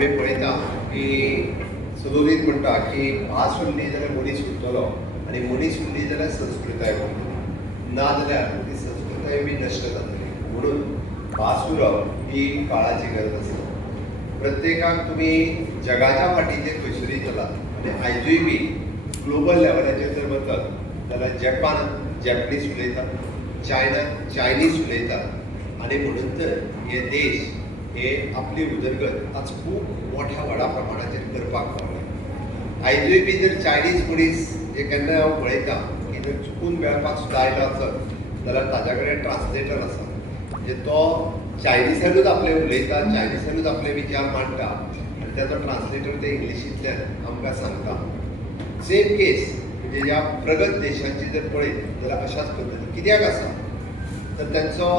आमी पळयता की सदोदीत म्हणटा की भास उरली जाल्यार मनीस उरतलो आनी मनीस उरली जाल्यार संस्कृताय उरतली, ना जाल्यार ती संस्कृताय बी नश्ट जातली. म्हणून भास उरप ही काळाची गरज आसा. प्रत्येकाक तुमी जगाच्या फाटीचेर खंयसरूय चलात आनी आयजूय बी ग्लोबल लेवलाचेर जर वचत जाल्यार जपान जॅपनीज उलयता, चायना चायनीज उलयता आनी म्हणून तर हे देश हे आपली उदरगत आज खूब मोठ्या व्हडा प्रमाणाचेर करपाक पावले. आयजूय बी जर चायनीज मनीस जे केन्नाय हांव पळयता की जर चुकून मेळपाक सुद्दां आयलो आसत जाल्यार ताच्या कडेन ट्रान्सलेटर आसा, म्हणजे तो चायनिसानूच आपले उलयता, चायनिसानूच आपले विचार मांडटा आनी ताचो ट्रान्सलेटर ते इंग्लिशींतल्यान आमकां सांगता. सेम केस म्हणजे ह्या प्रगत देशांची जर पळयत जाल्यार अशाच पद्दतीन कित्याक आसा तर तांचो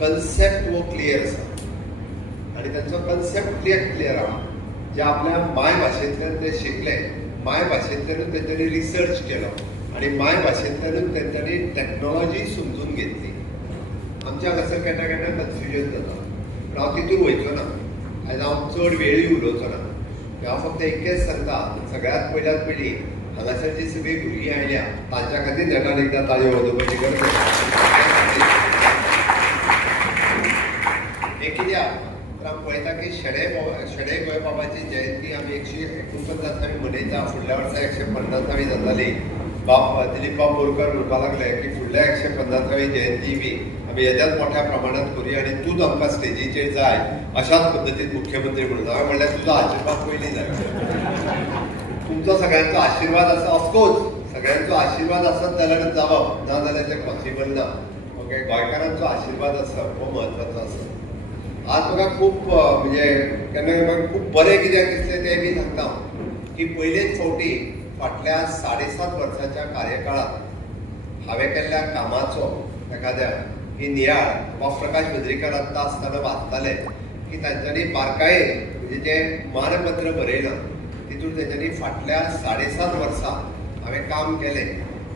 कन्सेप्ट वो क्लियर आसा आनी तांचो कन्सेप्ट क्लियर आहा जे आपल्या मायभाशेंतल्यान ते शिकले, मायभाशेंतल्यानूच तेंच्यांनी रिसर्च केलो आनी मायभाशेंतल्यानूच तेंच्यांनी टॅक्नॉलॉजी समजून घेतली. आमच्या हांगासर केन्ना केन्ना कन्फ्युजन जाता, पूण हांव तितून वयचो ना. आयज हांव चड वेळूय उलोवचो ना. हांव फक्त इतकेंच सांगता, सगळ्यांत पयल्यात पयली हांगासर जी सगळीं भुरगीं आयल्या तांच्या खातीर नेटान एकदां ताळयो वाजोवपाची गरज आसा. हे कित्याक तर हांव पळयता की शेडे गोंयबाबाची जयंती आमी 149वी मनयता. फुडल्या वर्सा 150वी जाताली. दिलीप बाब बोरकर म्हणपाक लागले की फुडल्या 150वी जयंती बी आमी हेच्याच मोठ्या प्रमाणात करुया आनी तूंच आमकां स्टेजीचेर जाय अशाच पद्दतीन मुख्यमंत्री म्हणून. हांवें म्हणल्यार तुजो आशिर्वाद पयलीं जाय, तुमचो सगळ्यांचो आशिर्वाद आसा. ऑफकोर्स सगळ्यांचो आशिर्वाद आसत जाल्यार जावप, ना जाल्यार तें पॉसिबल ना. ओके, गोंयकारांचो आशिर्वाद आसा हो म्हत्वाचो आसा. आज म्हाका खूब म्हणजे केन्ना म्हाका खूब बरें कित्याक दिसलें तें बी सांगता की पयलेच फावटी फाटल्या 7.5 वर्साच्या कार्यकाळांत हांवें केल्ल्या कामाचो एखाद्या की नियाळ वा प्रकाश बेद्रीकर आत्ता आसतना वाचताले की तांच्यांनी बारकायेन म्हणजे जें मानपत्र बरयलां तितून तेंच्यांनी फाटल्या 7.5 वर्सां हांवें काम केलें,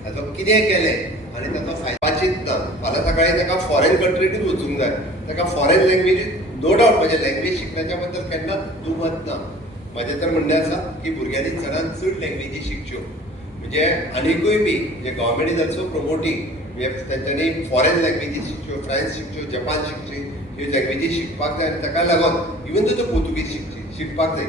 ताचो कितें केलें आनी ताचो फायदाचीच ना. फाल्यां सकाळीं ताका फॉरेन कंट्रीकूच वचूंक जाय, ताका फॉरेन लँग्वेजीस नो डावट म्हणजे लँग्वेज शिकण्याच्या बद्दल केन्नाच दुमत ना. म्हाजें तर म्हणणें आसा की भुरग्यांनी चडांत चड लँग्वेजी शिकच्यो, म्हणजे आनिकूय बी म्हणजे गव्हर्मेंट इज ऑल्सो प्रमोटींग म्हणजे तेंच्यांनी फॉरेन लँग्वेजी शिकच्यो, फ्रांस शिकच्यो, जपान शिकची, ह्यो लँग्वेजी शिकपाक जाय आनी ताका लागून इवन तो पोर्तुगीज शिकपाक जाय.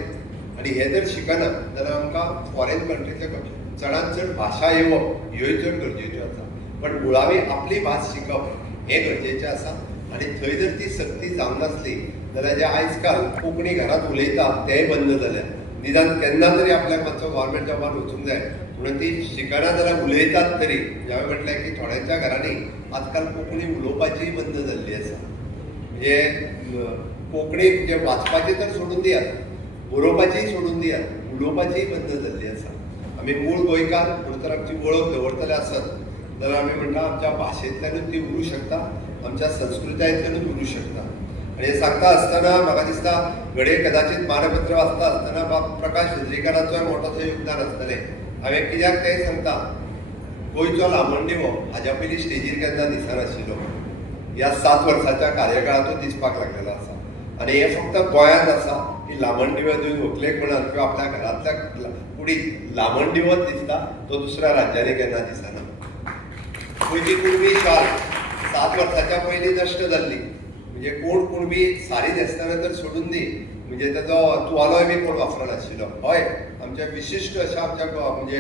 आनी हे जर शिकना जाल्यार आमकां फॉरेन कंट्रींतल्या चडांत चड भाशा येवप ह्योय चड गरजेच्यो आसा. पण मुळावी आपली भास शिकप हें गरजेचें आसा आनी थंय जर ती सक्ती जावंक नासली जाल्यार जे आयज काल कोंकणी घरांत उलयतात तेंय बंद जाल्यात. निदान केन्ना तरी आपल्याक मातसो गव्हर्मेंट जॉबार वचूंक जाय म्हणून ती शिकना जाल्यार उलयतात तरी. हांवें म्हटलें की थोड्यांच्या घरांनी आजकाल कोंकणी उलोवपाचीय बंद जाल्ली आसा. म्हणजे कोंकणी म्हणजे वाचपाची तर सोडून दियात, बरोवपाचीय सोडून दियात, उलोवपाचीय बंद जाल्ली आसा. आमी मूळ गोंयकार म्हणून तर आमची वळख दवरतले आसत जाल्यार आमी म्हणटा आमच्या भाशेंतल्यानूच ती उरूं शकता, आमच्या संस्कृतायेंतल्यानूच उरूं शकता. आनी हें सांगता आसतना म्हाका दिसता घडये कदाचित मानपत्र वाचता आसतना प्रकाश बेद्रीकराचोय मोठोसो योगदान आसतलें. हांवें कित्याक तें सांगता, गोंयचो लामणदिवो हाज्या पयलीं स्टेजीर केन्ना दिसनाशिल्लो. ह्या 7 वर्साच्या कार्यकाळांतूच दिसपाक लागलेलो आसा. आनी हें फक्त गोंयांत आसा की लामणदिवो जंय व्हंकलेक म्हणत किंवा आपल्या घरांतल्या कुडींत लामणदिवोच दिसता, तो दुसऱ्या राज्यांनी केन्ना दिसना. पयलीं कुणबी शाल 7 वर्साच्या पयलीं नश्ट जाल्ली, म्हणजे कोण कुणबी साडी न्हेसतना तर सोडून दी, म्हणजे ताचो तुवालोय बी कोण वापरनाशिल्लो. हय, आमच्या विशिश्ट अशा आमच्या म्हणजे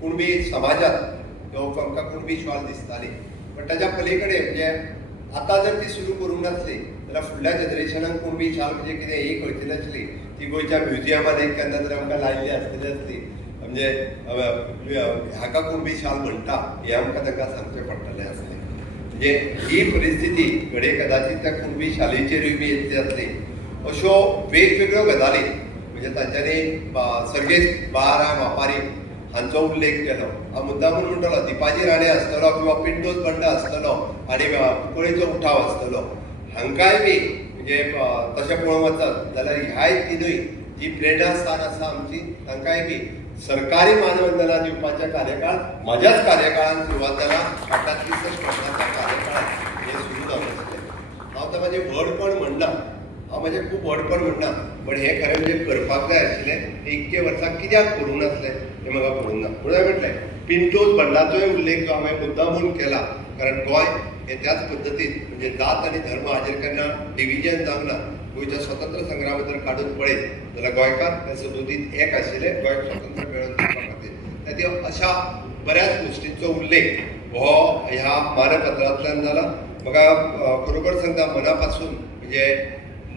कुणबी समाजांत आमकां कुणबी शाल दिसताली. पण ताच्या पलीकडे म्हणजे आतां जर ती सुरू करूंक नासली जाल्यार फुडल्या जनरेशनाक कुणबी शाल म्हणजे कितें ही कळची नासली. ती गोंयच्या म्युजियमान एक केन्ना तरी आमकां लायिल्ली आसतली आसली. म्हणजे हाका कुणबी शाल म्हणटा हें आमकां तांकां सांगचें पडटलें आसलें. म्हणजे ही परिस्थिती घडये कदाचित त्या कुणबी शालेचेरूय बी येतली आसली. अश्यो वेगवेगळ्यो गजाली म्हणजे तांच्यांनी सर्गेश बाळाराम वापारी हांचो उल्लेख केलो. हांव मुद्दामून म्हणटलो दिपाजी राणे आसतलो किंवा पिंडोस बंड आसतलो आनी कुंकळेचो उठाव आसतलो. हांकांय बी म्हणजे तशें पळोवंक वचत जाल्यार ह्याय तिनूय जी प्रेरणास्थान आसा आमची तांकांय बी सरकारी मानवंदना दिवपाच्या कार्यकाळ म्हज्याच कार्यकाळांत सुरवात जाला. फाटल्या 63 वर्सांच्या कार्यकाळांत हें सुरू जावन आसलें. हांव तर म्हाजें व्हडपण म्हणना, हांव म्हजें खूब व्हडपण म्हणना, पण हें खरें म्हणजे करपाक जाय आशिल्लें, हें इतके वर्सां कित्याक करूं नासलें हें म्हाका कळूंक ना. म्हणून हांवें म्हटलें पिंटोज बंडाचोय उल्लेख जो हांवें मुद्दामून केला, कारण गोंय हे त्याच पद्दतीन म्हणजे जात आनी धर्म हाजेर केन्ना डिविजन जावंक ना. गोंयच्या स्वतंत्र संग्रामा जर काडून पळयत जाल्यार गोंयकार हे सदोदीत एक आशिल्ले गोंयक स्वतंत्र मेळोवन दिवपा खातीर. खातीर अशा बऱ्याच गोश्टींचो उल्लेख हो ह्या मानपत्रांतल्यान जाला. म्हाका खरोखर सांगता मना पासून म्हणजे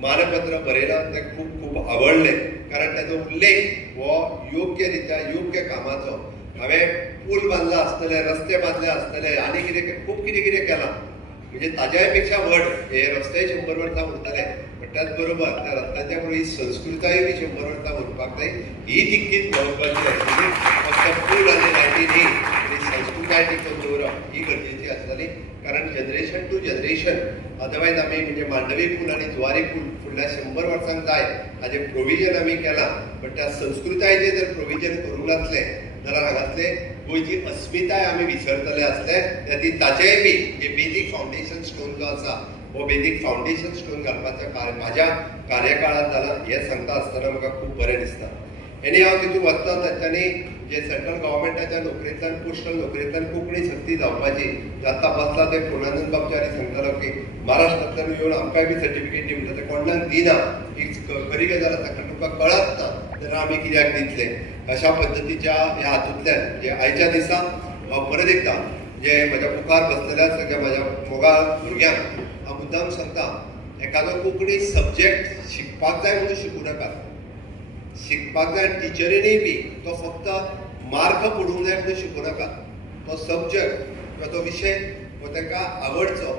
मानपत्र बरयलां तें खूब खूब आवडलें, कारण ताचो उल्लेख हो योग्य रित्या योग्य कामाचो. हांवें पूल बांदला आसतले, रस्ते बांदले आसतले, आनी कितें खूब कितें कितें केलां, म्हणजे ताज्याय पेक्षा व्हड हे रस्ते 100 वर्सां उरतले. पण त्याच बरोबर त्या रस्त्याच्या बरोबर ही संस्कृताय बी 100 वर्सां उरपाक जाय, ही तितकीच महत्वाची आशिल्ली. फक्त पूल आनी लायटी न्ही, ही संस्कृताय टिकोवन दवरप ही गरजेची आसतली. कारण जनरेशन टू जनरेशन अदरवायज आमी म्हणजे मांडवी पूल आनी जुवारी पूल फुडल्या 100 वर्सांक जाय हाजें प्रोविजन आमी केलां. पण त्या संस्कृतायेचें जर प्रोविजन करूंक नासलें जाल्यार हांगासले गोंयची अस्मिताय आमी विसरतले आसले. ती ताचेय B J basic foundation stone जो आसा हो बेजीक फावंडेशन स्टोन घालपाचें म्हाज्या कार्यकाळांत जालां हें सांगता आसतना म्हाका खूब बरें दिसता. आनी हांव तितून वतना तांच्यांनी जे सेंट्रल गव्हर्मेंटाच्या नोकरेंतल्यान पोस्टल नोकरेंतल्यान कोंकणी सक्ती जावपाची आतां बसला ते फोनानंद बाबच्यारी सांगतालो की महाराष्ट्रांतल्यान येवन आमकांय बी सर्टिफिकेट दी म्हणटा, ते कोणाक दिना, ही खरी गजाल आसा. कारण तुका कळत ना जाल्यार आमी कित्याक दितले. अशा पद्दतीच्या ह्या हातूंतल्यान म्हणजे आयच्या दिसा हांव परत एकदा जे म्हज्या मुखार बसलेल्या सगळ्या म्हज्या मोगाळ भुरग्यांक हांव मुद्दाम सांगता, एखादो कोंकणी सब्जेक्ट शिकपाक जाय म्हणून शिकूं नाका. शिकपाक जाय टिचरीनय बी तो फक्त मार्क पडूंक जाय म्हणून शिकूं नाका. तो सब्जेक्ट किंवा तो विशय हो ताका आवडचो,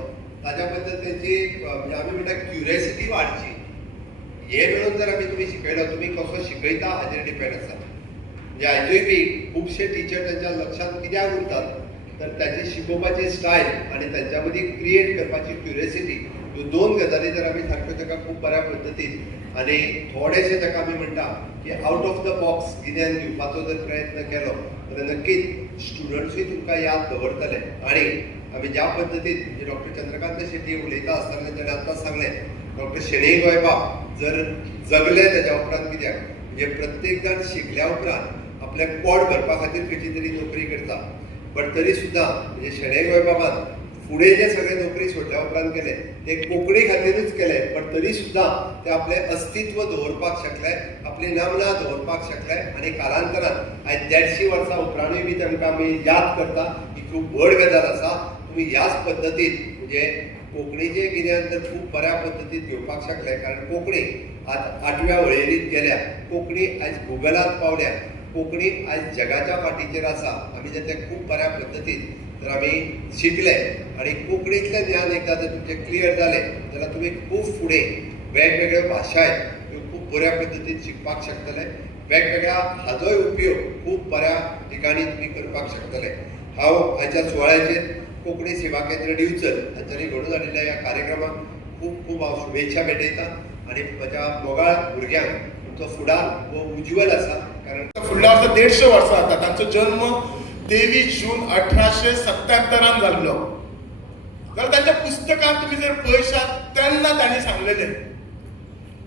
ताज्या पद्दतीची म्हणजे आमी म्हणटा क्युरियोसिटी वाडची. हे मेळून जर आमी तुमी शिकयलो, तुमी कसो शिकयता हाजेर डिपेंड आसा. म्हणजे आजूय बी खुबशे टीचर तांच्या लक्षांत कित्याक उरतात तर ताची शिकोवपाची स्टायल आनी तांच्या मदीं क्रिएट करपाची क्युरियोसिटी, ह्यो दोन गजाली जर आमी सारक्यो ताका खूब बऱ्या पद्दतीन आनी थोडेशे ताका आमी म्हणटा की आउट ऑफ द बॉक्स गिन्यान दिवपाचो जर प्रयत्न केलो जाल्यार नक्कीच स्टुडंट्सूय तुमकां याद दवरतले. आनी आमी ज्या पद्दतीन म्हणजे डॉक्टर चंद्रकांत शेट्टी उलयता आसतना ताणें आतां सांगलें डॉक्टर शेणै गोंयबाब जर जगले ताच्या उपरांत कित्याक म्हणजे प्रत्येक जाण शिकल्या उपरांत आपल्या पोट भरपा खातीर खंयची तरी नोकरी करता. पण तरी सुद्दां म्हणजे शेणै गोंयबाबान फुडें जे सगळे नोकरी सोडल्या उपरांत केले ते कोंकणी खातीरूच केले. पण तरी सुद्दां ते आपलें अस्तित्व दवरपाक शकले, आपली नामना दवरपाक शकले. आनी कालांतरान आयज 150 वर्सां उपरांतूय बी तांकां आमी याद करता, ही खूब व्हड गजाल आसा. तुमी ह्याच पद्दतीन म्हणजे कोंकणीचें गिन्यान तर खूब बऱ्या पद्दतीन घेवपाक शकले. कारण कोंकणी आज 8व्या वळेरींत गेल्या, कोंकणी आयज गुगलांत पावल्या, कोंकणी आयज जगाच्या फाटीचेर आसा. आमी जर तें खूब बऱ्या पद्दतीन जर आमी शिकले आनी कोंकणीतलें ज्ञान एकदां जर तुमचें क्लियर जालें जाल्यार तुमी खूब फुडें वेगवेगळ्यो भाशाय ह्यो खूब बऱ्या पद्दतीन शिकपाक शकतले. वेगवेगळ्या हाजोय उपयोग खूब बऱ्या ठिकाणी तुमी करपाक शकतले. हांव आयच्या सुवाळ्याचेर कोंकणी सेवा केंद्र डिवचल हांच्यांनी घडोवन हाडिल्ल्या ह्या कार्यक्रमाक खूब खूब हांव शुभेच्छा भेटयतां. आनी म्हज्या मोगाळ भुरग्यांक तुमचो फुडार हो उज्वल आसा. कारण फुडल्या वर्सा 150 वर्सां जाता. तांचो जल्म 23 जून 1877 जाल्लो. जाल्यार तांच्या पुस्तकांत तुमी जर पळयशात तेन्ना तांणी सांगलेलें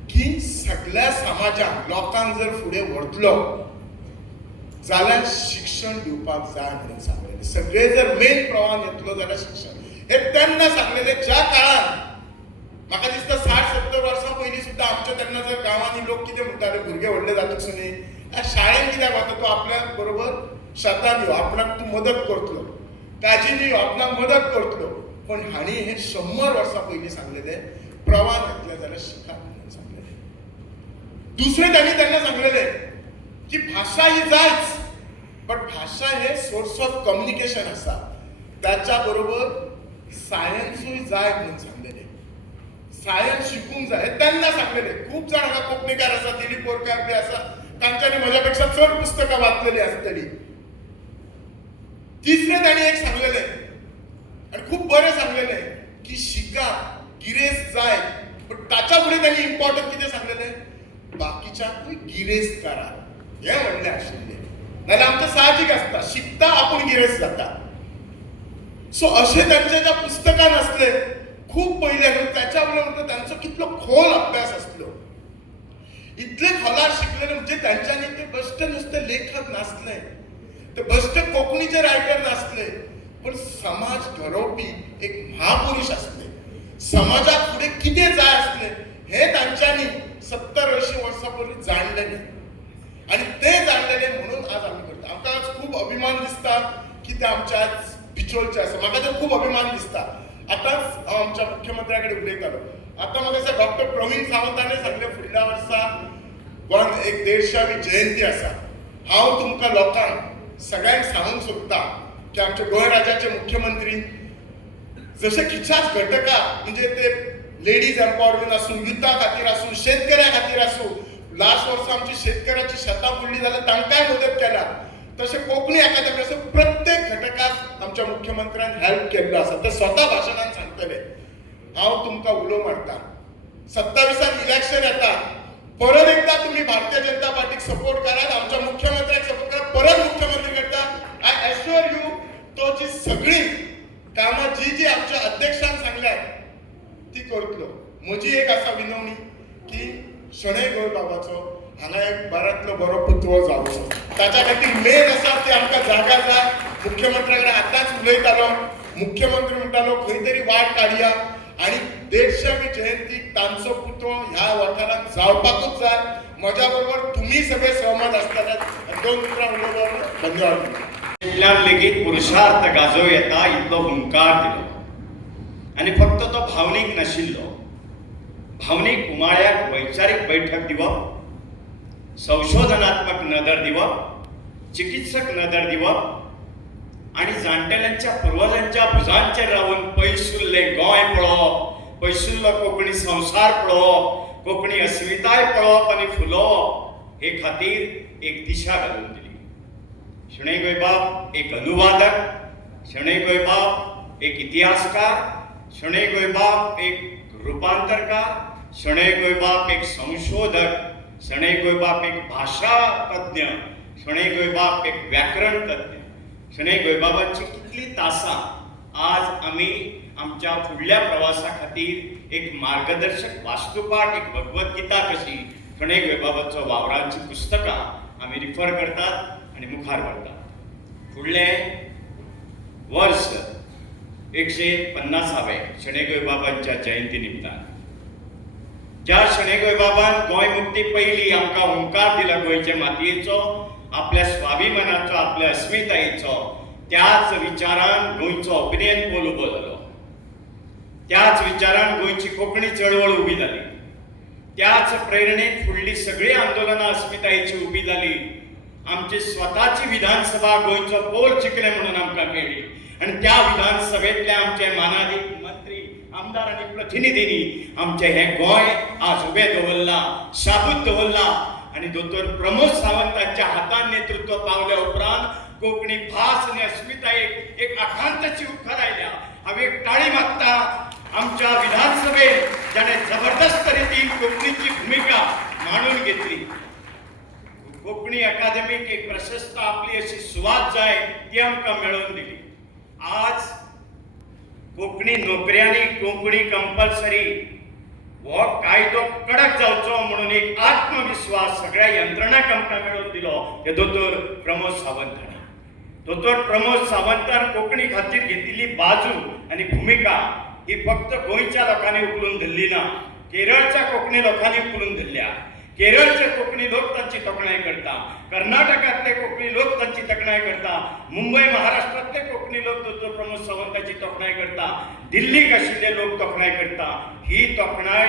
की सगळ्या समाजाक लोकांक जर फुडें व्हरतलो जाल्यार शिक्षण दिवपाक जाय म्हणून सांगलेलें. सगळे जर मेन प्रवाहान येतलो जाल्यार शिक्षण हे तेन्ना सांगलेलें ज्या काळान म्हाका दिसता 60-70 वर्सां पयलीं सुद्दां आमच्या तेन्ना जर गांवांनी लोक कितें म्हणटाले भुरगे व्हडले जातकसुनी शाळेन कित्याक वता, तो आपल्या बरोबर शेतान यो, आपणाक तूं मदत करतलो, काजीन यो, आपणाक मदत करतलो. पण हांणी हे 100 वर्सां पयलीं सांगलेलें प्रवाहान येतले जाल्यार शिका म्हणून सांगलेलें. दुसरें तांणी तेन्ना सांगलेलें की भाशा ही जायच, पण भाशा हे सोर्स ऑफ कम्युनिकेशन आसा. ताच्या बरोबर सायन्सूय जाय म्हणून सांगलेलें. सायन्स शिकूंक जाय तेन्ना सांगलेलें. खूब जाण हांगा कोंकणीकार आसा, दिलीप बोरकार बी आसा, तांच्यांनी म्हज्या पेक्षा चड पुस्तकां वाचलेलीं आसतलीं. तिसरें तांणी एक सांगलेलें आनी खूब बरें सांगलेलें की शिका, गिरेस्त जाय. पण ताच्या फुडें तांणी इम्पॉर्टंट कितें सांगलेलें, बाकीच्यांकूय गिरेस्त करा हें म्हणलें आशिल्लें. नाल्यार आमचें साहजीक आसता, शिकता आपूण गिरेस्त जाता. सो अशें तांच्या ज्या पुस्तकान आसलें खूप पहिले त्याच्या म्हणतो त्यांचा कितलो खोल अभ्यास असलो, इतले खोलार शिकलेले म्हणजे त्यांच्यानी ते बस्ट नुसते लेखक नासले, ते बस्ट कोंकणीचे रायटर नासले, पण समाज घडोवपी एक महापुरुष असले. समाजात पुढे किती जाय असले हे त्यांच्यानी 70-80 वर्षांपूर्वी जाणलेले, आणि ते जाणलेले म्हणून आज आम्ही करतो. आमकां आज खूप अभिमान दिसता की ते आमच्या आज बिचोलचे आसा. म्हाका तर खूप अभिमान दिसता. आतांच हांव आमच्या मुख्यमंत्र्याकडे उलयतालो. आता म्हाका दिसता डॉक्टर प्रवीण सावंतांनी सांगले फुडल्या वर्सा गोंयान एक 150वी जयंती आसा. हांव तुमकां लोकांक सगळ्यांक सांगूंक सोदता की आमचे गोंय राज्याचे मुख्यमंत्री जसे खिच्याच घटका म्हणजे ते लेडीज एम्पॉवरमेंट आसूं, युथा खातीर आसूं, शेतकऱ्या खातीर आसूं, लास्ट वर्सा आमची शेतकऱ्याची शेतां बुडली जाल्यार तांकांय मदत केला, तसे कोंकणी अकादमी असो प्रत्येक घटकाक आमच्या मुख्यमंत्र्यान हेल्प केल्लो आसा. ते स्वता भाशणान सांगतले. हांव तुमकां उलो मारता, 27 इलेक्शन येता, परत एकदा तुम्ही भारतीय जनता पार्टीक सपोर्ट करात, आमच्या मुख्यमंत्र्याक सपोर्ट करात, परत मुख्यमंत्री करता. आय एश्युअर यू तो जी सगळी कामां जी आमच्या अध्यक्षान सांगल्यात ती करतलो. म्हजी एक आसा विनवणी की शणै गोंयबाबाचो हांगा एक बऱ्यांतलो बरो पुतळो जावचो. ताच्या खातीर मेन आसा ती आमकां जागा जाय. मुख्यमंत्र्या कडेन आतांच उलयतालो, मुख्यमंत्री म्हणटालो खंय तरी वाट काडया आणि 150वी जयंतीक तांचो पुतळो ह्या वाठारांत जावपाकूच जाय. म्हज्या बरोबर तुम्ही सगळे सहमत आसतले. 2 मिनटां उलयलो. धन्यवाद. लेगीत पुरुषार्थ गाजो येता इतलो हुंकार दिलो, आणि फक्त तो भावनीक नाशिल्लो. भावनीक उमाळ्याक वैचारीक बैठक दिवप, संशोधनात्मक नदर दिवप, चिकित्सक नदर दिवप, आणि जाणटेल्यांच्या पूर्वजांच्या भुजांचेर रावून पयसुल्ले गोंय पळोवप, पयसुल्लो कोंकणी संवसार पळोवप, कोंकणी अस्मिताय पळोवप आणि फुलोवप हे खातीर एक दिशा घालून दिली. शणै गोंयबाब एक अनुवादक, शणै गोंयबाब एक इतिहासकार, शणै गोंयबाब एक रूपांतरकार, शणै गोंयबाब एक संशोधक, शणै गोंयबाब एक भाषा तज्ञ, शणै गोंयबाब एक व्याकरण तज्ञ. शणै गोंयबाबांची कितली तासां आज आमी आमच्या फुडल्या प्रवासा खातीर एक मार्गदर्शक वास्तुपाठ, एक भगवद्गीता कशी शणै गोंयबाबाचो वावरांची पुस्तकां आमी रिफर करतात आणि मुखार व्हरतात. फुडले वर्स 150वें शणै गोंयबाबांच्या जयंती निमतान ज्या शणै गोंयबाबान गोंय मुक्ती पयली आमकां हुंकार दिला गोंयचे मातयेचो, आपल्या स्वाभिमानाचो, आपल्या अस्मितायेचो, त्याच विचारान गोंयचो ओपिनियन पोल उबो जालो. त्याच विचारान गोंयची कोंकणी चळवळ उबी जाली. त्याच प्रेरणेन फुडली सगळी आंदोलनां अस्मितायेची उबी जाली. आमची स्वताची विधानसभा गोंयचो पोल जिखले म्हणून आमकां मेळ्ळी, आणि त्या विधानसभेतले आमचे मानाधीन मंत्री, आमदार आणि प्रतिनिधींनी आमचे हे गोंय आज उबे दवरला, शाबूत दवरला. आणि दोतोर प्रमोद सावंतांच्या हातान नेतृत्व पावल्या उपरांत कोंकणी भास आणि अस्मितायेक एक अखांतची उखर आयल्या. हांव एक टाळी मागता आमच्या विधानसभेत ज्याने जबरदस्त रितीन कोंकणीची भूमिका मांडून घेतली. कोंकणी अकादमीक एक प्रशस्त आपली अशी सुवात जाय ती आमकां मेळोवन दिली. आज कोंकणी नोकऱ्यांनी कोंकणी कंपल्सरी हो कायदो कडक जावचो म्हणून एक आत्मविश्वास सगळ्या यंत्रणांक आमकां मेळोवन दिलो हे दोतोर प्रमोद सावंतांनी. दोतोर प्रमोद सावंतान कोंकणी खातीर घेतिल्ली बाजू आनी भूमिका ही फक्त गोंयच्या लोकांनी उखलून धरली ना, केरळच्या कोंकणी लोकांनी उखलून धरल्या. केरळचे कोंकणी लोक तांची तोखणाय करता, कर्नाटकातले कोंकणी लोक तांची तोखणाय करता, मुंबई महाराष्ट्रातले कोंकणी लोक दोतोर प्रमोद सावंताची तोखणाय करता, दिल्लीक आशिल्ले लोक तोखणाय करता. ही तोखणाय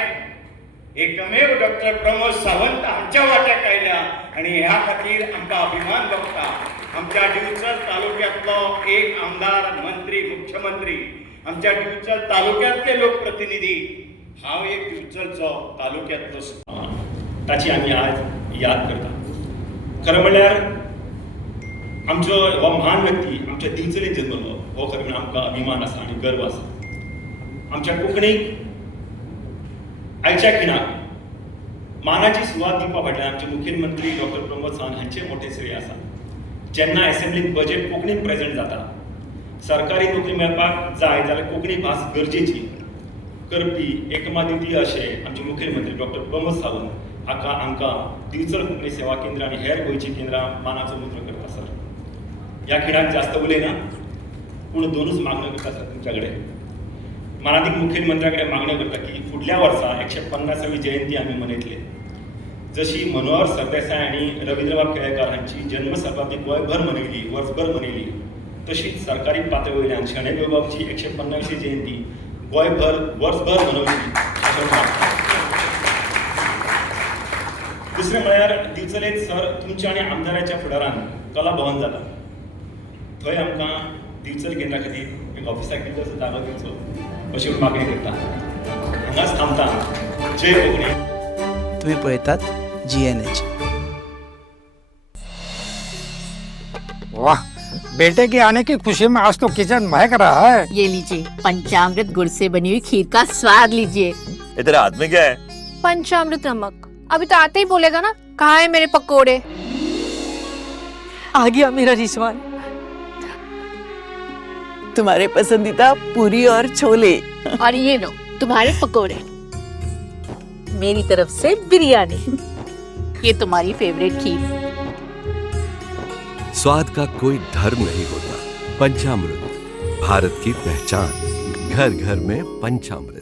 एकमेव डॉक्टर प्रमोद सावंत हांच्या वाट्याक आयल्या, आणि ह्या खातीर आमकां अभिमान भोगता. आमच्या दिवचल तालुक्यांतलो एक आमदार, मंत्री, मुख्यमंत्री, आमच्या दिवचल तालुक्यांतले लोकप्रतिनिधी, हांव एक दिवचलचो तालुक्यांतलो ताची आमी आज याद करता. खरें म्हणल्यार आमचो हो महान व्यक्ती आमच्या दिवचलीत जल्मलो हो खरें आमकां अभिमान आसा आनी गर्व आसा. आमच्या कोंकणीक आयच्या खिणाक मानाची सुवात दिवपा फाटल्यान आमचे मुखेलमंत्री डॉक्टर प्रमोद सावंत हांचें मोठें श्रेय आसा. जेन्ना असेंब्लींत बजेट कोंकणीन प्रेझेंट जाता, सरकारी नोकरी मेळपाक जाय जाल्यार कोंकणी भास गरजेची. करपी एकमादिती अशे आमचे मुखेलमंत्री डॉक्टर प्रमोद सावंत हाका आमकां दिवचल कोंकणी सेवा केंद्र आनी हेर गोंयची केंद्रां मानाचो मुद्र करता सर. ह्या खिणाक जास्त उलयना, पूण दोनूच मागण्यो करता सर तुमच्या कडेन. मानाधीक मुखेलमंत्र्या कडेन मागण्यो करता की फुडल्या वर्सा 150वी जयंती आमी मनयतले. जशी मनोहर सरदेसाय आनी रविंद्रबाब केळेकार हांची जन्म शताब्दी गोंयभर मनयली, वर्सभर मनयली, तशीच सरकारी पातळी वयल्यान शणै गोंयबाबची 150वी जयंती गोंयभर वर्सभर मनवली अशें मागता. दुसरें म्हळ्यार दिवचलेत सर तुमच्या आनी आमदाराच्या फुडारान कला भवन जाता. थंय आमकां दिवचल केंद्रा खातीर एक ऑफिसाक कितलोसो जागो दिवचो अशी मागणी करता. हांगाच थांबता. जय कोंकणी. तुम्ही पळयतात GNH. वाह, बेटे के आने की खुशी में आज तो किचन महक रहा है. ये लीजिए पंचामृत गुड़ से बनी हुई खीर का स्वाद लीजिए. ये तेरे हाथ में क्या है? पंचामृत नमक. अभी तो आते ही बोलेगा ना कहाँ है मेरे पकोड़े. आ गया मेरा रिजवान. तुम्हारे पसंदीदा पूरी और छोले. और ये लो तुम्हारे पकोड़े. मेरी तरफ से बिरयानी. ये तुम्हारी फेवरेट खीर. स्वाद का कोई धर्म नहीं होता. पंचामृत, भारत की पहचान. घर घर में पंचामृत.